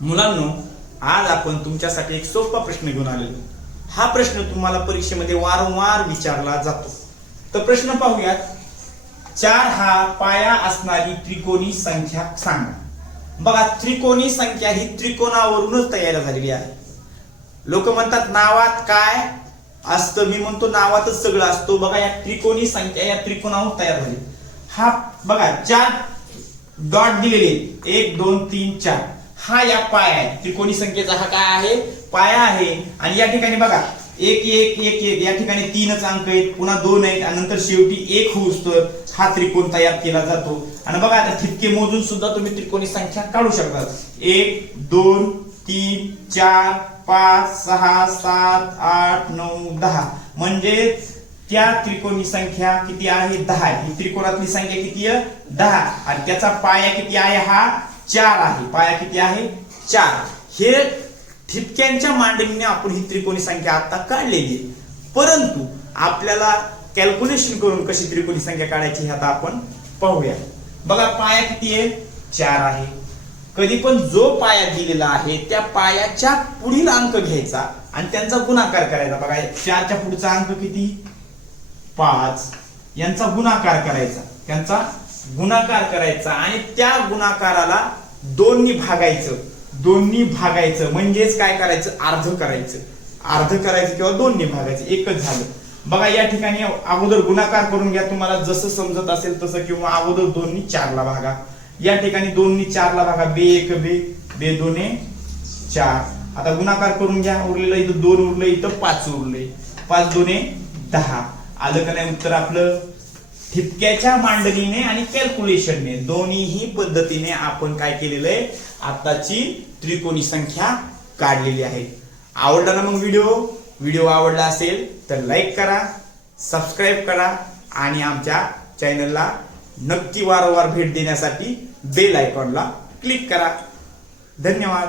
मुलांनो आज आपण तुमच्यासाठी एक सोपा प्रश्न घेऊन आलेलो. हा प्रश्न तुम्हाला परीक्षेमध्ये वारंवार विचारला जातो. तर प्रश्न पाहूयात. चार हा पाया असणारी त्रिकोणी संख्या सांगा. बघा त्रिकोणी संख्या ही त्रिकोणावरूनच तयार झालेली आहे. लोक म्हणतात नावात काय असतं? मी म्हणतो नावातच सगळं असतो. बघा या त्रिकोणी संख्या या त्रिकोणाहून तयार झाली. हा बघा चार डॉट दिलेले एक दोन तीन चार. हा या पाया आहे. त्रिकोणी संख्येचा हा काय आहे? पाया आहे. आणि या ठिकाणी बघा एक एक एक एक. या ठिकाणी तीनच अंक आहेत. पुन्हा दोन आहेत. आणि नंतर शेवटी एक होऊस तर हा त्रिकोण तयार केला जातो. आणि बघा आता ठिपके मोजून सुद्धा तुम्ही त्रिकोणी संख्या काढू शकता. एक दोन तीन चार पाच सहा सात आठ नऊ दहा. म्हणजे त्या त्रिकोणी संख्या किती आहे? दहा. ही त्रिकोणातली संख्या किती आहे? दहा. आणि त्याचा पाया किती आहे? हा चार आहे. पाया किती आहे? चार. हे ठिपक्यांच्या मांडणीने आपण ही त्रिकोणी संख्या आता काढलेली आहे. परंतु आपल्याला कॅल्क्युलेशन करून कशी त्रिकोणी संख्या काढायची हे आता आपण पाहूया. बघा पाया किती आहे? चार आहे. कधी पण जो पाया दिलेला आहे त्या पायाच्या पुढील अंक घ्यायचा आणि त्यांचा गुणाकार करायचा. बघा चारच्या पुढचा अंक किती? पाच. यांचा गुणाकार करायचा. त्यांचा गुणाकार करायचा आणि त्या गुणाकाराला दोन्ही भागायचं. दोन्ही भागायचं. म्हणजेच काय करायचं? अर्ध करायचं. अर्ध करायचं किंवा दोन्ही भागायचं. एकच झालं. बघा या ठिकाणी अगोदर गुणाकार करून घ्या. तुम्हाला जसं समजत असेल तसं किंवा अगोदर दोन्ही चारला भागा. या ठिकाणी दोन्ही चारला भागा. बे एक बे बे दोने चार. आता गुणाकार करून घ्या. उरलेलं इथं दोन उरलं इथं पाच उरले. पाच दोने दहा. आलं का नाही उत्तर आपलं? ठिपक्याच्या मांडणीने आणि कॅल्क्युलेशनने दोन्हीही पद्धतीने आपण काय केलेलं आहे? आताची त्रिकोणी संख्या काढलेली आहे. आवडला ना मग व्हिडिओ व्हिडिओ आवडला असेल तर लाईक करा सबस्क्राईब करा आणि आमच्या चॅनलला नक्की वारंवार भेट देण्यासाठी बेल आयकॉनला क्लिक करा. धन्यवाद.